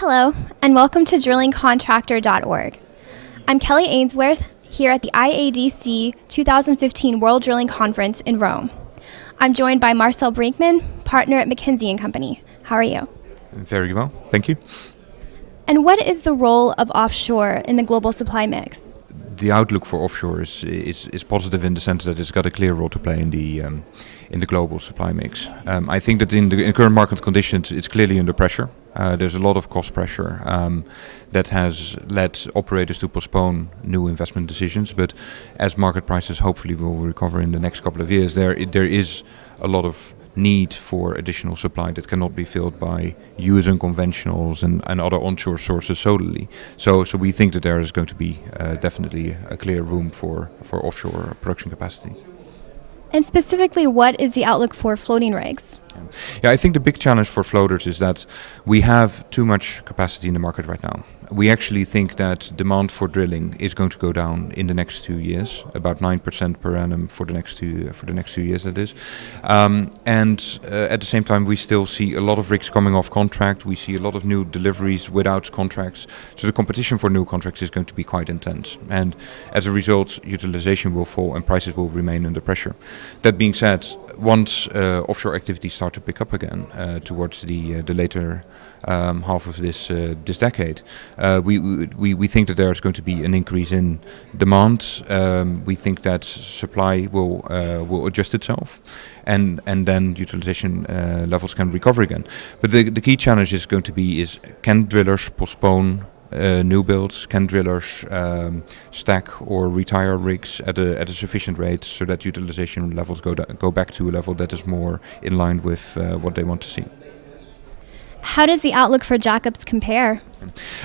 Hello, and welcome to drillingcontractor.org. I'm Kelly Ainsworth here at the IADC 2015 World Drilling Conference in Rome. I'm joined by Marcel Brinkman, partner at McKinsey & Company. How are you? Very well, thank you. And what is the role of offshore in the global supply mix? The outlook for offshore is positive in the sense that it's got a clear role to play in the global supply mix. I think that in current market conditions, it's clearly under pressure. There's a lot of cost pressure that has led operators to postpone new investment decisions. But as market prices hopefully will recover in the next couple of years, there is a lot of need for additional supply that cannot be filled by US unconventionals and other onshore sources solely. So we think that there is going to be definitely a clear room for offshore production capacity. And specifically, what is the outlook for floating rigs? Yeah, I think the big challenge for floaters is that we have too much capacity in the market right now. We actually think that demand for drilling is going to go down in the next 2 years, about 9% per annum for the next 2 years. That is, and at the same time, we still see a lot of rigs coming off contract. We see a lot of new deliveries without contracts. So the competition for new contracts is going to be quite intense, and as a result, utilization will fall and prices will remain under pressure. That being said, once offshore activities start to pick up again towards the later half of this decade, we think that there is going to be an increase in demand. We think that supply will adjust itself, and then utilization levels can recover again. But the key challenge is going to be can drillers postpone new builds? Can drillers stack or retire rigs at a sufficient rate so that utilization levels go back to a level that is more in line with what they want to see? How does the outlook for jackups compare?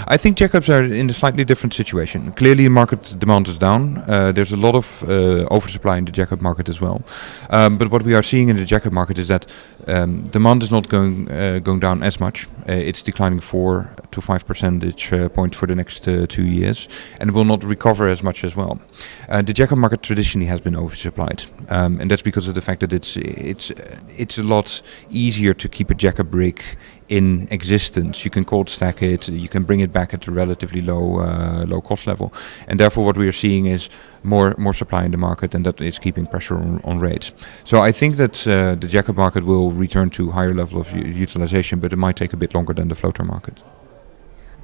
I think jackups are in a slightly different situation. Clearly, market demand is down. There's a lot of oversupply in the jackup market as well. But what we are seeing in the jackup market is that demand is not going down as much. It's declining 4 to 5 percentage points for the next 2 years, and will not recover as much as well. The jackup market traditionally has been oversupplied, and that's because of the fact that it's a lot easier to keep a jackup rig in existence. You can cold stack it, you can bring it back at a relatively low cost level, and therefore what we are seeing is more supply in the market, and that is keeping pressure on rates. So I think that the jackup market will return to higher level of utilization, but it might take a bit longer than the floater market.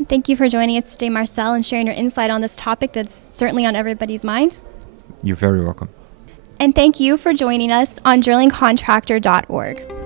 Thank you for joining us today, Marcel, and sharing your insight on this topic that's certainly on everybody's mind. You're very welcome. And thank you for joining us on drillingcontractor.org.